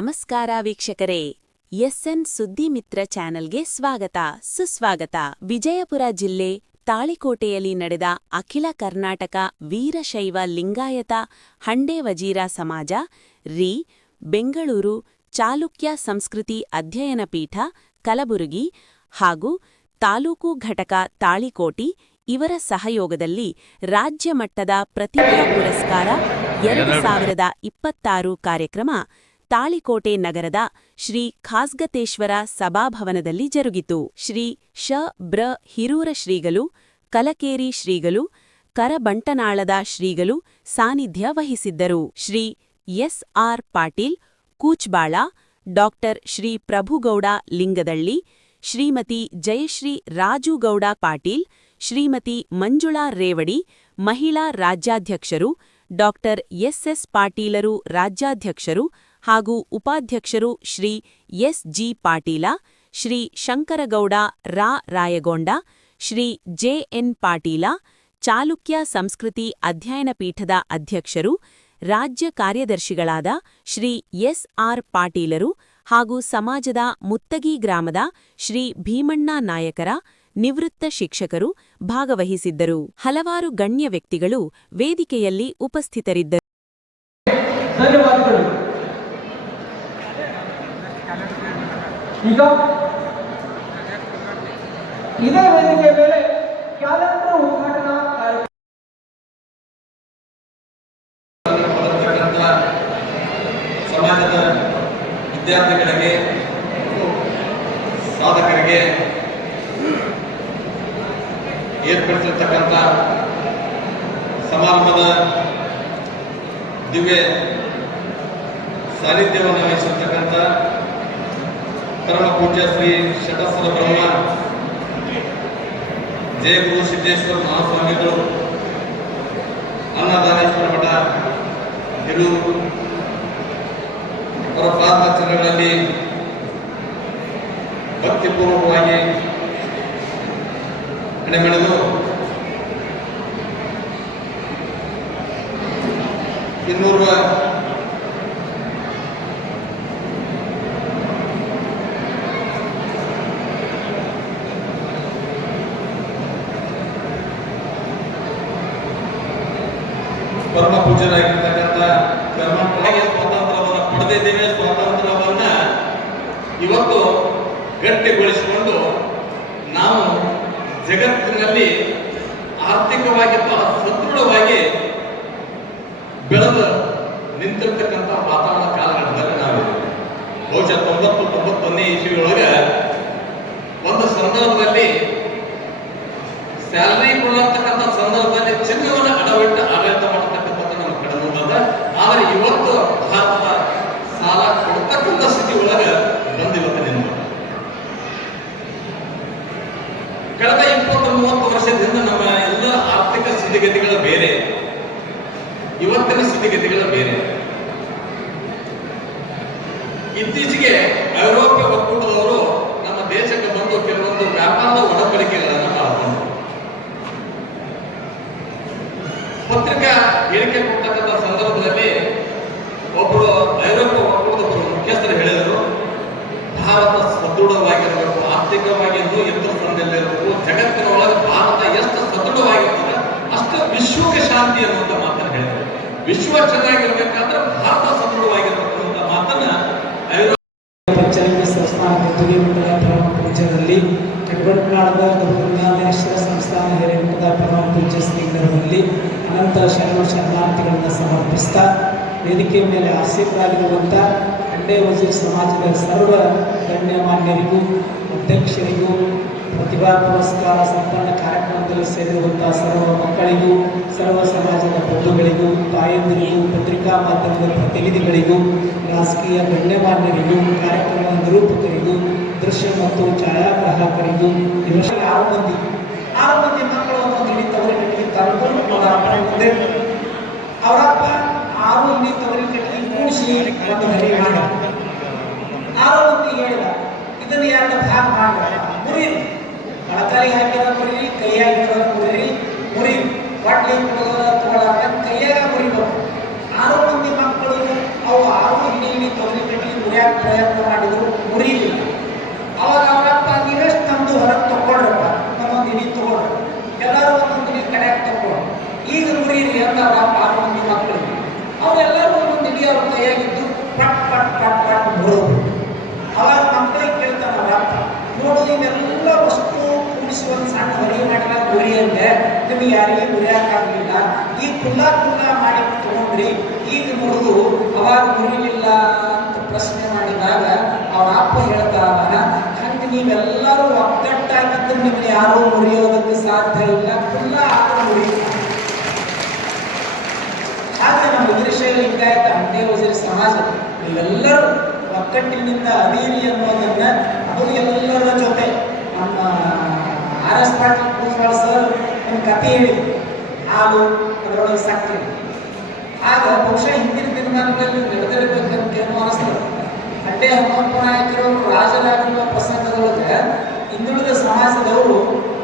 ನಮಸ್ಕಾರ ವೀಕ್ಷಕರೇ, ಎಸ್ಎನ್ ಸುದ್ದಿ ಮಿತ್ರ ಚಾನೆಲ್ಗೆ ಸ್ವಾಗತ ಸುಸ್ವಾಗತ. ವಿಜಯಪುರ ಜಿಲ್ಲೆ ತಾಳಿಕೋಟೆಯಲ್ಲಿ ನಡೆದ ಅಖಿಲ ಕರ್ನಾಟಕ ವೀರಶೈವ ಲಿಂಗಾಯತ ಹಂಡೆ ವಜೀರ ಸಮಾಜ ರಿ ಬೆಂಗಳೂರು ಚಾಲುಕ್ಯ ಸಂಸ್ಕೃತಿ ಅಧ್ಯಯನ ಪೀಠ ಕಲಬುರಗಿ ಹಾಗೂ ತಾಲೂಕು ಘಟಕ ತಾಳಿಕೋಟಿ ಇವರ ಸಹಯೋಗದಲ್ಲಿ ರಾಜ್ಯ ಮಟ್ಟದ ಪ್ರತಿಭಾ ಪುರಸ್ಕಾರ 2026 ಕಾರ್ಯಕ್ರಮ ತಾಳಿಕೋಟೆ ನಗರದ ಶ್ರೀ ಖಾಸ್ಗತೇಶ್ವರ ಸಭಾಭವನದಲ್ಲಿ ಜರುಗಿತು. ಶ್ರೀ ಶ ಬ್ರ ಹಿರೂರ ಶ್ರೀಗಳು, ಕಲಕೇರಿ ಶ್ರೀಗಳು, ಕರಬಂಟನಾಳದ ಶ್ರೀಗಳು ಸಾನ್ನಿಧ್ಯ ವಹಿಸಿದ್ದರು. Shri S R Patil Kuchbal, doctor Shri Prabhugouda Lingadalli, Shrimati Jayashree Rajugouda Patil, Shrimati Manjula Revadi, ಮಹಿಳಾ ರಾಜ್ಯಾಧ್ಯಕ್ಷರು ಡಾಕ್ಟರ್ ಎಸ್ಎಸ್ ಪಾಟೀಲರು ರಾಜ್ಯಾಧ್ಯಕ್ಷರು ಹಾಗೂ ಉಪಾಧ್ಯಕ್ಷರು Shri S G Patil, Shri Shankargouda Rayagonda, Shri J N Patil, Chalukya ಸಂಸ್ಕೃತಿ ಅಧ್ಯಯನ ಪೀಠದ ಅಧ್ಯಕ್ಷರು, ರಾಜ್ಯ ಕಾರ್ಯದರ್ಶಿಗಳಾದ ಶ್ರೀ ಎಸ್ ಆರ್ ಪಾಟೀಲರು ಹಾಗೂ ಸಮಾಜದ ಮುತ್ತಗಿ ಗ್ರಾಮದ ಶ್ರೀ ಭೀಮಣ್ಣ ನಾಯಕರ ನಿವೃತ್ತ ಶಿಕ್ಷಕರು ಭಾಗವಹಿಸಿದ್ದರು. ಹಲವಾರು ಗಣ್ಯ ವ್ಯಕ್ತಿಗಳು ವೇದಿಕೆಯಲ್ಲಿ ಉಪಸ್ಥಿತರಿದ್ದರು. ಈಗ ಇದೇ ವೇದಿಕೆ ಮೇಲೆ ಕ್ಯಾಲೆಂಡರ್ ಉದ್ಘಾಟನಾ ಸಮಾಜದ ವಿದ್ಯಾರ್ಥಿಗಳಿಗೆ ಸಾಧಕರಿಗೆ ಏರ್ಪಡಿಸಿರ್ತಕ್ಕಂಥ ಸಮಾರಂಭದ ದಿವ್ಯ ಸಾನ್ನಿಧ್ಯವನ್ನು ವಹಿಸಿರ್ತಕ್ಕಂಥ ಪರಮ ಪೂಜ್ಯ ಶ್ರೀ ಶಟಸ್ಥಲ ಬ್ರಹ್ಮ ಜಯಗುರು ಸಿದ್ದೇಶ್ವರ ಮಹಾಸ್ವಾಮಿಗಳು, ಅನ್ನದಾನೇಶ್ವರ ಮಠ ಹಿರೂರು ಅವರ ಪಾದಚರಣೆಗಳಲ್ಲಿ ಭಕ್ತಿಪೂರ್ವಕವಾಗಿ ಹಣೆಮೆಣೆದು ಇನ್ನೂರ ಪರಮ ಪೂಜ್ಯರಾಗಿರ್ತಕ್ಕಂಥ ಕರ್ನಾಟಕ ಸ್ವಾತಂತ್ರ್ಯವನ್ನು ಪಡೆದಿದ್ದೇವೆ. ಸ್ವಾತಂತ್ರ್ಯವನ್ನ ಇವತ್ತು ಗಟ್ಟಿಗೊಳಿಸಿಕೊಂಡು ನಾವು ಜಗತ್ತಿನಲ್ಲಿ ಆರ್ಥಿಕವಾಗಿ ಬಹಳ ಸದೃಢವಾಗಿ ಬೆಳೆದು ನಿಂತಿರ್ತಕ್ಕಂಥ ವಾತಾವರಣ ಕಾಲಘಟ್ಟದಲ್ಲಿ ನಾವಿದ್ದೇವೆ. ಬಹುಶಃ 90-91ನೇ ಇಸ್ವಿಯೊಳಗೆ ಒಂದು ಸಂದರ್ಭದಲ್ಲಿ ಸ್ಯಾಲರಿ ಕೊಳ್ಳತಕ್ಕಂಥ ಸಂದರ್ಭದಲ್ಲಿ ಚಿನ್ನವನ್ನು ಅಡವಿಟ್ಟು ಆಡಳಿತ ಮಾಡತಕ್ಕಂಥದ್ದು ನಮ್ಮ ಕಡೆ ಮುಂದದ. ಆದರೆ ಇವತ್ತು ಭಾರತ ಸಾಲ ಕೊಡ್ತಕ್ಕಂಥ ಸ್ಥಿತಿ ಒಳಗೆ ಬಂದಿವತ್ತಿನಿಂದ ಕಳೆದ 20-30 ವರ್ಷದಿಂದ ನಮ್ಮ ಎಲ್ಲ ಆರ್ಥಿಕ ಸ್ಥಿತಿಗತಿಗಳು ಬೇರೆ, ಇವತ್ತಿನ ಸ್ಥಿತಿಗತಿಗಳು ಬೇರೆ. ಇತ್ತೀಚೆಗೆ ಐರೋಪ್ಯ ಒಕ್ಕೂಟದವರು ನಮ್ಮ ದೇಶಕ್ಕೆ ಬಂದು ಕೆಲವೊಂದು ವ್ಯಾಪಾರದ ಒಡಂಬಡಿಕೆಗಳನ್ನು ಮಾಡಿಕೊಂಡು ಪತ್ರಿಕಾ ಹೇಳಿಕೆ ಕೊಡ್ತಕ್ಕಂಥ ಸಂದರ್ಭದಲ್ಲಿ ಒಬ್ಬರು ಐರೋಪ್ಯ ಒಕ್ಕೂಟದೊಬ್ಬರು ಮುಖ್ಯಸ್ಥರು ಹೇಳಿದರು, ಭಾರತ ಸದೃಢವಾಗಿರಬೇಕು, ಆರ್ಥಿಕವಾಗಿ ಎತ್ತರ ಸ್ಥಾನದಲ್ಲಿರಬೇಕು, ಜಗತ್ತಿನ ಒಳಗೆ ಭಾರತ ಎಷ್ಟು ಸದೃಢವಾಗಿರ್ತದೆ ಅಷ್ಟು ವಿಶ್ವಕ್ಕೆ ಶಾಂತಿ ಅನ್ನುವಂಥ ಮಾತನ್ನು ಹೇಳಿದರು. ವಿಶ್ವ ಚೆನ್ನಾಗಿರ್ಬೇಕಾದ್ರೆ ಭಾರತ ಸದೃಢವಾಗಿರ್ಬೇಕು ಅನ್ನುವಂಥ ಮಾತನ್ನ ಪಂಚಾಯತ್ ಸಂಸ್ಥಾನ ಮಠದ ಪರಮ ಪೂಜ್ಯರಲ್ಲಿ ಕಡಬಂಟನಾಳದ ಗುರುನಾಥೇಶ್ವರ ಸಂಸ್ಥಾನ ಹಿರೇಮಠದ ಪರಮ ಪೂಜ್ಯ ಶ್ರೀಗಳಲ್ಲಿ ಅನಂತ ಶರಣಾರ್ಥಿಗಳನ್ನು ಸಮರ್ಪಿಸ್ತಾ ವೇದಿಕೆ ಮೇಲೆ ಆಸೀನರಾಗಿರುವಂಥ ಹಂಡೆ ವಜೀರ್ ಸಮಾಜದ ಸರ್ವ ಗಣ್ಯಮಾನ್ಯರಿಗೂ ಅಧ್ಯಕ್ಷರಿಗೂ ಪ್ರತಿಭಾ ಪುರಸ್ಕಾರ ಸಂಪನ್ನ ಕಾರ್ಯಕ್ರಮದಲ್ಲಿ ಸೇರಿರುವಂಥ ಸರ್ವ ಮಕ್ಕಳಿಗೂ, ಸರ್ವ ಸಮಾಜದ ಬಂಧುಗಳಿಗೂ, ತಾಯಂದಿರಿಗೂ, ಪತ್ರಿಕಾ ಮಾಧ್ಯಮದ ಪ್ರತಿನಿಧಿಗಳಿಗೂ, ರಾಜಕೀಯ ಗಣ್ಯಮಾನ್ಯರಿಗೂ, ಕಾರ್ಯಕ್ರಮದ ನಿರೂಪಕರಿಗೂ, ದೃಶ್ಯ ಮತ್ತು ಛಾಯಾಗ್ರಾಹಕರಿಗೂ, ಇವತ್ತು 6 ಮಂದಿ ಮಕ್ಕಳು ಒಂದು ಹಿಡಿ ತವರಿ ಕಟ್ಟಿಗೆ ತಗೊಂಡು ಮುಂದೆ ಅವರಪ್ಪ 6 ಮಂದಿ ತವರಿ ಕಟ್ಟಿಗೆ ಕೂಡಿಸಿ ಒಂದು ಹರಿ ಮಾಡ 6 ಮಂದಿ ಹೇಳಿದ ಇದನ್ನು 2 ಭಾಗ ಮಾಡ ಮುರಿರಿ, ಮೊಳಕಾಲಿಗೆ ಹಾಕಿದ ಮುರಿರಿ, ಕೈಯಾಗಿ ಮುರಿರಿ, ಮುರಿರಿ, ಒಟ್ಲಿ ತಗೊಳ್ಳಾಕ ಕೈಯಾಗ ಮುರಿಬೇಕು. 6 ಮಂದಿ ಮಕ್ಕಳು ಅವು 6 ಹಿಡಿ ತೊಗರಿ ಕಟ್ಟಿಗೆ ಪ್ರಯತ್ನ ಮಾಡಿದ್ರು, ಮುರಿಲಿಲ್ಲ. ಅವಾಗ ಅವರಪ್ಪ ನೀವೆಷ್ಟು ನಮ್ದು ಹೊರಗೆ ತಗೊಳ್ರಪ್ಪ, ಒಂದೊಂದು ಇಡೀ ತಗೊಳ್ರಿ, ಎಲ್ಲರೂ ಒಂದೊಂದು ಇಡೀ ಕಡೆಯಾಗಿ ತಗೊಳ್ರಿ, ಈಗ ಮುರೀರಿ ಅಂತ ಅವರಪ್ಪ ಮಂದಿ ಮಕ್ಕಳಿಗೆ. ಅವರೆಲ್ಲರೂ ಒಂದೊಂದು ಇಡೀ ಅವ್ರ ಕೈಯಾಗಿದ್ದು ಪಟ್ ಪಟ್ ಪಟ್ ಪಟ್ ಮುರಿದ್ರು. ಅವಾಗ ಮಕ್ಕಳಿಗೆ ಕೇಳ್ತಾನೆ ಅವರಪ್ಪ, ನೋಡು ಇವೆಲ್ಲ ವಸ್ತು ಕೂಡಿಸಿ ಒಂದು ಸಣ್ಣ ಹೊರಗೆ ಮಾಡಿದಾಗ ಗುರಿ ಅಂದ್ರೆ ನಿಮಗೆ ಯಾರಿಗೆ ಗುರಿಯಾಕಾಗಲಿಲ್ಲ, ಈಗ ಕುಲ್ಲ ಕುಲ್ಲ ಮಾಡಿ ತಗೊಂಡ್ರಿ, ಈಗ ನೋಡುದು ಅವಾಗ ಗುರಿಲಿಲ್ಲ ಅಂತ ಪ್ರಶ್ನೆ ಮಾಡಿದಾಗ ಅವ್ರ ಅಪ್ಪ ಹೇಳ್ತಾರ, ಹಂಗೆ ನೀವೆಲ್ಲರೂ ಒಗ್ಗಟ್ಟಾಗಿದ್ದು ನಿಮ್ಗೆ ಯಾರೂ ಮುರಿಯೋದಕ್ಕೆ ಸಾಧ್ಯ ಇಲ್ಲ, ಕುಲ್ಲ ಆದ್ರೂ ಮುರಿ. ಹಾಗೆ ನಮ್ಮ ವೀರಶೈವ ಲಿಂಗಾಯತ ಹಂಡೆ ವಜೀರ್ ಸಮಾಜ ನೀವೆಲ್ಲರೂ ಒಗ್ಗಟ್ಟಿನಿಂದ ಅದೀರಿ ಅನ್ನೋದನ್ನ ಅದು ಎಲ್ಲರ ಜೊತೆ ನಮ್ಮ RS ಪಾಟೀಲ್ ಕೂಸ್ವಾಳ ಸರ್ ಒಂದು ಕಥೆ ಹೇಳಿದ್ರು, ಹಾಲು ಅದರೊಳಗೆ ಸಕ್ಕರೆ. ಆಗ ಬಹುಶಃ ಹಿಂದಿನ ದಿನಮಾನಗಳಲ್ಲಿ ನಡೆದಿರಬೇಕಂತ ಏನೋ ಅನಿಸ್ತದೆ. ಹಂಡೆ ಹನುಮಪ್ಪ ನಾಯಕರು ರಾಜರಾಗಿರುವ ಪ್ರಸಂಗದೊಳಗೆ ಹಿಂದುಳಿದ ಸಮಾಜದವರು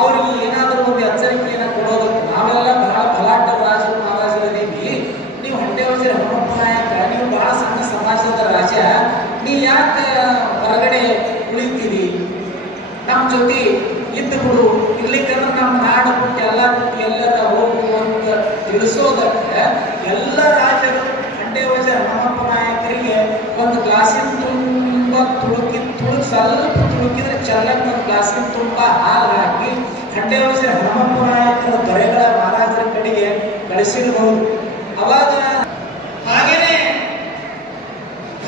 ಅವರಿಗೆ ಏನಾದರೂ ಒಂದು ಎಚ್ಚರಿಕೆಯನ್ನು ಕೊಡೋದಕ್ಕೆ, ನಾವೆಲ್ಲ ಬಹಳ ಬಲಾಢ್ಯ ರಾಜರು ಮಹಾರಾಜರಿದ್ದೀವಿ, ನೀವು ಹಂಡೆ ವಜೀರ್ ಹನುಮಪ್ಪ ನಾಯಕ, ನೀವು ಬಹಳ ಸಣ್ಣ ಸಮಾಜದ ರಾಜ, ನೀ ಯಾಕೆ ಹೊರಗಡೆ ಉಳಿತೀರಿ, ನಮ್ಮ ಜೊತೆ ಇದ್ದು ಬಿಡು, ಇರ್ಲಿಕ್ಕಂದ್ರೆ ನಮ್ಮ ನಾಡು ಬಿಟ್ಟು ಎಲ್ಲ ಬಿಟ್ಟು ಎಲ್ಲರ ಹೋಗು ಅಂತ ತಿಳಿಸೋದಕ್ಕೆ ಎಲ್ಲ ರಾಜರು ಹಂಡೆ ವಜೀರ್ ಹನುಮಪ್ಪ ನಾಯಕರಿಗೆ ಒಂದು ಗ್ಲಾಸಿನ ತುಂಬ ಸ್ವಲ್ಪ ತುಳುಕಿದ್ರೆ ಚೆಲ್ಲಕ್ಕೆ ಒಂದು ಗ್ಲಾಸಿನ ತುಂಬ ಹಾಲು ಹಾಕಿ ಹಂಡೆ ವಜೀರ್ ಹನುಮಪ್ಪ ನಾಯಕರ ದೊರೆಗಳ ಮಹಾರಾಜರ ಕಡೆಗೆ ಕಳಿಸಿರಬಹುದು. ಅವಾಗ ಹಾಗೇನೆ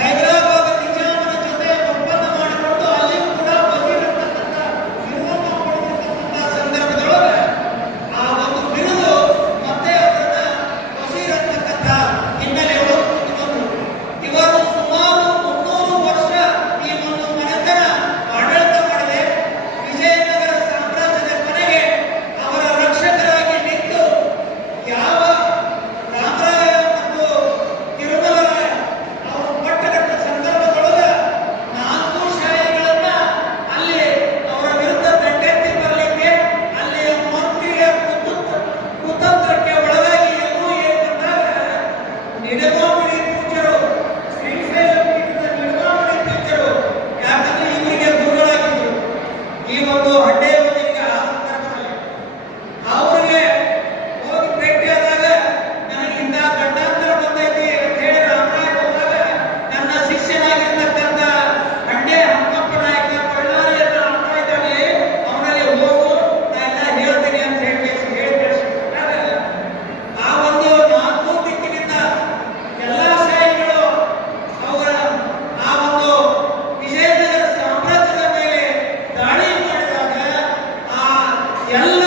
ಹೈದರಾಬಾದ್ ನಿಜಾಮನ ಜೊತೆ ಒಪ್ಪಂದ ಮಾಡಿಕೊಂಡು ಅಲ್ಲಿಯೂ ಕೂಡ ವಜೀರ್ ಅಂತಕ್ಕಂಥ ಬಿರುದನ್ನ ಪಡೆದಿರ್ತಕ್ಕಂಥ ಸಂದರ್ಭದೊಳಗೆ ಆ ಒಂದು ಬಿರುದು ಮತ್ತೆ ಅದನ್ನ ವಜೀರ್ ಅಂತಕ್ಕಂಥ ಹಿನ್ನೆಲೆಗಳು ಬಂದರು. ಇವರು ಸುಮಾರು 300 ವರ್ಷ ಈ ಒಂದು ಮನೆತನ ಆಡಳಿತ ಮಾಡಿದೆ. ವಿಜಯನಗರ ಸಾಮ್ರಾಜ್ಯದ ಕೊನೆಗೆ ಅವರ ರಕ್ಷಕರಾಗಿ ನಿಂತು ಯಾವ ರಾಮರಾಯ ಮತ್ತು ತಿರುಮಲರಾಯ ಅವರು ಪಟ್ಟಗಟ್ಟ ಸಂದರ್ಭದೊಳಗೆ 4 ಶಾಹಿಗಳನ್ನ ಅಲ್ಲಿ ಅವರ ವಿರುದ್ಧ ದಂಡೆತ್ತಿ ಬರಲಿಕ್ಕೆ ಅಲ್ಲಿ ಮಂತ್ರಿಯ ಕುತಂತ್ರಕ್ಕೆ ಒಳಗಾಗಿ ಎಲ್ಲೂ ಏರ್ಪಟ್ಟಾಗ ನಿಡಗಾಮಣಿ ಪೂಜ್ಯರು, ಶ್ರೀಶೈಲ ಪೀಠದ ನಿಡಗಾಮಣಿ ಪೂಜ್ಯರು, ಯಾಕಂದ್ರೆ ಇವರಿಗೆ ಗುರುಗಳಾಗಿದ್ರು ಈ ಒಂದು ಹಂಡೆ ವಜೀರ್ಗೆ ಆ ಸಂದರ್ಭದಲ್ಲಿ ಅವರಿಗೆ ಹೋಗಿ ಭೇಟಿಯಾದಾಗ ನನಗೆ ಇಂಥ ಗಂಡಾಂತರ ಬಂದೈತಿ ಅಂತ ಹೇಳಿ ರಾಮರಾಯ ಹೋದಾಗ ನನ್ನ ಶಿಷ್ಯನಾಗಿರ್ತಕ್ಕಂಥ ಹಂಡೆ ಹನುಮಪ್ಪ ನಾಯಕ ಬಳ್ಳಾರಿಯನ್ನು ಆಡ್ತಾ ಇದ್ದಾನೆ, ಅವನಲ್ಲಿ ಹೋಗು ನಾ ಎಲ್ಲ ಹೇಳ್ತೀನಿ ಅಂತ ಹೇಳಿ ಕಳಿಸಿದಾಗ ಆ ಒಂದು 4 ದಿಕ್ಕಿನಿಂದ ಎಲ್ಲ ಶಾಹಿಗಳು ಅವರ ಆ ಒಂದು ವಿಜಯನಗರ ಸಾಮ್ರಾಜ್ಯದ ಮೇಲೆ ದಾಳಿ ಮಾಡಿದಾಗ ಆ ಎಲ್ಲ